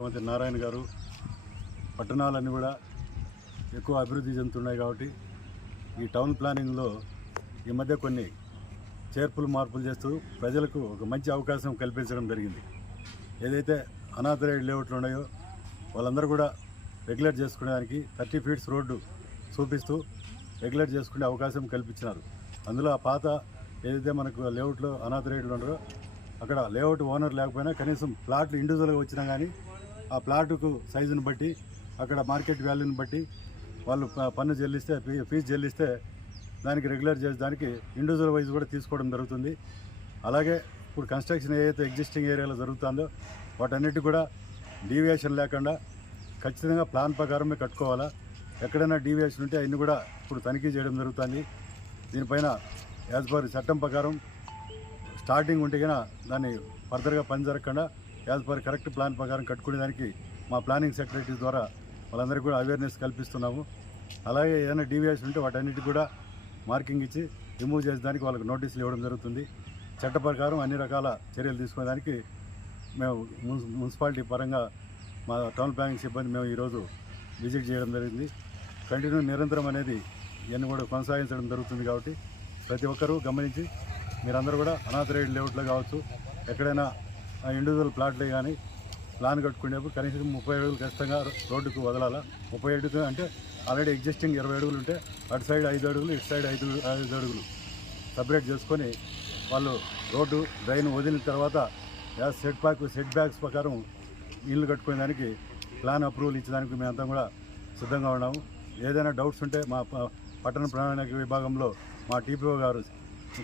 ముఖ్యమంత్రి నారాయణ గారు పట్టణాలన్నీ కూడా ఎక్కువ అభివృద్ధి చెందుతున్నాయి కాబట్టి ఈ టౌన్ ప్లానింగ్లో ఈ మధ్య కొన్ని చేర్పులు మార్పులు చేస్తూ ప్రజలకు ఒక మంచి అవకాశం కల్పించడం జరిగింది. ఏదైతే అనాథరైడ్ లేఅవుట్లు ఉన్నాయో వాళ్ళందరూ కూడా రెగ్యులేట్ చేసుకునేదానికి థర్టీ ఫీట్స్ రోడ్డు చూపిస్తూ రెగ్యులేట్ చేసుకునే అవకాశం కల్పించినారు. అందులో ఆ పాత ఏదైతే మనకు లేఅవుట్లో అనాథరైడ్లు ఉన్నారో అక్కడ లేఅవుట్ ఓనర్ లేకపోయినా కనీసం ప్లాట్లు ఇండివిజువల్గా వచ్చినా కానీ ఆ ప్లాటుకు సైజుని బట్టి అక్కడ మార్కెట్ వాల్యూని బట్టి వాళ్ళు పన్ను చెల్లిస్తే ఫీ- ఫీజు చెల్లిస్తే దానికి రెగ్యులర్ చేసేదానికి ఇండివిజువల్ వైజ్ కూడా తీసుకోవడం జరుగుతుంది. అలాగే ఇప్పుడు కన్స్ట్రక్షన్ ఏదైతే ఎగ్జిస్టింగ్ ఏరియాలో జరుగుతుందో వాటన్నిటి కూడా డీవియేషన్ లేకుండా ఖచ్చితంగా ప్లాన్ ప్రకారమే కట్టుకోవాలా. ఎక్కడైనా డీవియేషన్ ఉంటే అవన్నీ కూడా ఇప్పుడు తనిఖీ చేయడం జరుగుతుంది. దీనిపైన యాజ్ పర్ చట్టం ప్రకారం స్టార్టింగ్ ఉంటే కన్నా దాన్ని ఫర్దర్గా పని జరగకుండా యాజ్ పర్ కరెక్ట్ ప్లాన్ ప్రకారం కట్టుకునేదానికి మా ప్లానింగ్ సెక్రటరీ ద్వారా వాళ్ళందరికీ కూడా అవేర్నెస్ కల్పిస్తున్నాము. అలాగే ఏదైనా డీవియేషన్ ఉంటే వాటన్నిటి కూడా మార్కింగ్ ఇచ్చి రిమూవ్ చేసేదానికి వాళ్ళకి నోటీసులు ఇవ్వడం జరుగుతుంది. చట్ట ప్రకారం అన్ని రకాల చర్యలు తీసుకునేదానికి మేము మున్సిపాలిటీ పరంగా మా టౌన్ ప్లానింగ్ సిబ్బంది మేము ఈరోజు విజిట్ చేయడం జరిగింది. కంటిన్యూ నిరంతరం అనేది ఇవన్నీ కూడా కొనసాగించడం జరుగుతుంది కాబట్టి ప్రతి ఒక్కరూ గమనించి మీరందరూ కూడా అనాథ రైడ్ లేఅవుట్లో కావచ్చు ఎక్కడైనా ఇండివిజువల్ ప్లాట్లే కానీ ప్లాన్ కట్టుకునేప్పుడు కనీసం ముప్పై అడుగులు ఖచ్చితంగా రోడ్డుకు వదలాలా. ముప్పై అడుగులు అంటే ఆల్రెడీ ఎగ్జిస్టింగ్ ఇరవై అడుగులు ఉంటే అటు సైడ్ ఐదు అడుగులు ఇటు సైడ్ ఐదు ఐదు అడుగులు సపరేట్ చేసుకొని వాళ్ళు రోడ్డు డ్రైన్ వదిలిన తర్వాత సెట్ బ్యాక్ సెట్ బ్యాక్స్ ప్రకారం ఇల్లు కట్టుకునే దానికి ప్లాన్ అప్రూవల్ ఇచ్చేదానికి మేమంతా కూడా సిద్ధంగా ఉన్నాము. ఏదైనా డౌట్స్ ఉంటే మా పట్టణ ప్రణాళిక విభాగంలో మా టీపీఓ గారు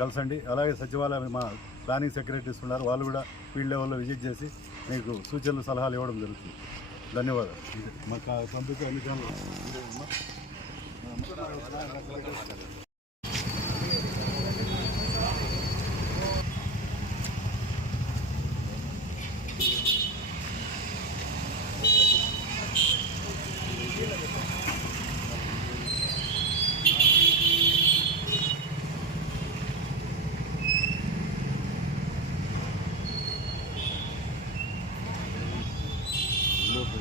కలసండి. అలాగే సచివాలయం మా ప్లానింగ్ సెక్రటరీస్ ఉన్నారు. వాళ్ళు కూడా ఫీల్డ్ లెవెల్లో విజిట్ చేసి మీకు సూచనలు సలహాలు ఇవ్వడం జరుగుతుంది. ధన్యవాదాలు. మా కంప్యూటర్ అన్ని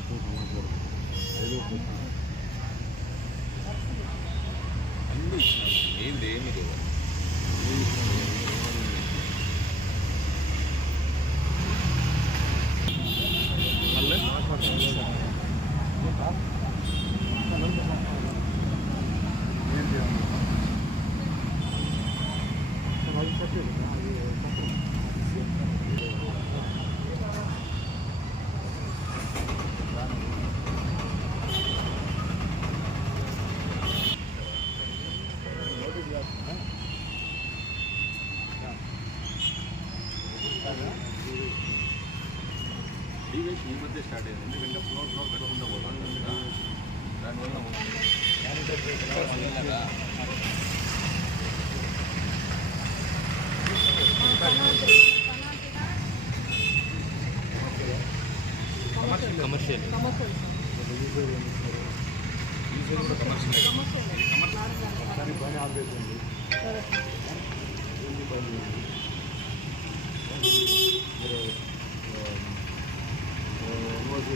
ఛానళ్ళు సమాచారం ఐదో ప్రతి ఏంది ఏమి లేవు డీవేషన్ ఈ మధ్య స్టార్ట్ అయింది ఎందుకంటే ఫ్లోర్ ఫ్లోర్ కట్టుకుంటూ పోతాం కదా దానివల్ల కదా కమర్షియల్ దానికి పని ఆపేసి ఉంది ఏంది పని మీరు ఎన్ఓసి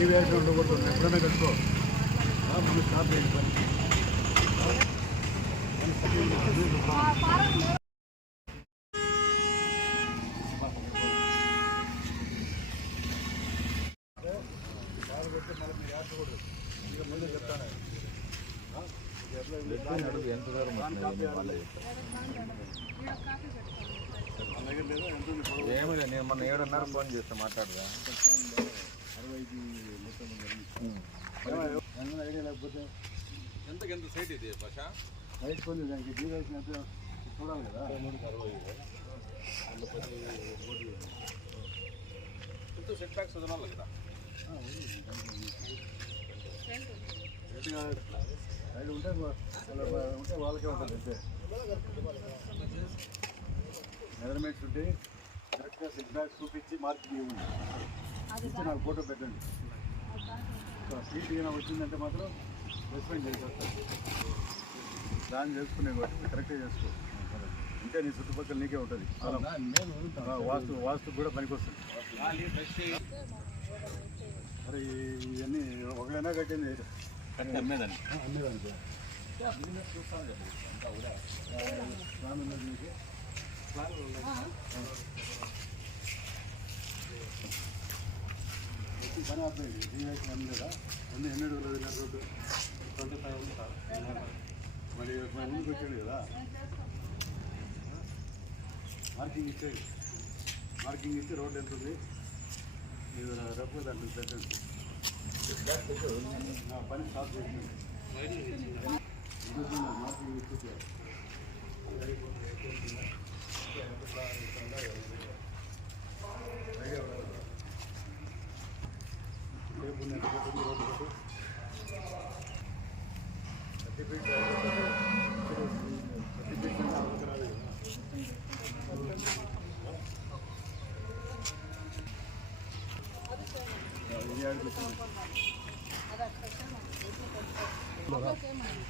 టీవీ వేషం ఉండకూడదు ఎప్పుడైనా కట్టుకో. ఆ, మనం స్టాప్ చేయండి పని. ఎంత దూరం ఏమి నేను మొన్న ఏడున్నర ఫోన్ చేస్తే మాట్లాడదా? అరవై ఐడియా లేకపోతే ఎంత సైట్ ఇది భాష బయటకు ఉంది దానికి ఎంత చూడాలి కదా చుట్టూ సెట్ బ్యాక్స్ వదలాలి కదా అది ఉంటే ఉంటే వాళ్ళకే ఉంటుంది అంతే మెజర్మెంట్స్ ఉంటే కరెక్ట్గా సెట్ బ్యాక్ చూపించి మార్కింగ్ ఇవ్వండి నాకు ఫోటో పెట్టండి. సీట్ ఏమైనా వచ్చిందంటే మాత్రం రెస్పెండ్ చేసేస్తాను దాన్ని చేసుకునే కరెక్ట్గా చేసుకో. ఇంకా నీ చుట్టుపక్కల నీకే ఉంటుంది. ఆ, వాస్తు వాస్తు కూడా పనికొస్తుంది. మరి ఇవన్నీ ఒకడైనా కట్టింది అమ్మేదాన్ని. అన్నీ దానికి ప్లాన్ ఉన్నది మీకు వచ్చి పని ఆపేయండి జీవైకి పని లేదా అన్ని ఎన్ని అడుగులు వదిలిన రోడ్డు ట్వంటీ ఫైవ్ ఉంది సార్ మరి మన ముందుకు వచ్చాడు కదా మార్కింగ్ ఇచ్చేది మార్కింగ్ ఇస్తే రోడ్డు ఎంత ఉంది మీరు రప్పు దాంట్లో పెట్టండి పని స్టాప్ చేసింది మార్కింగ్ ఇచ్చి Gracias.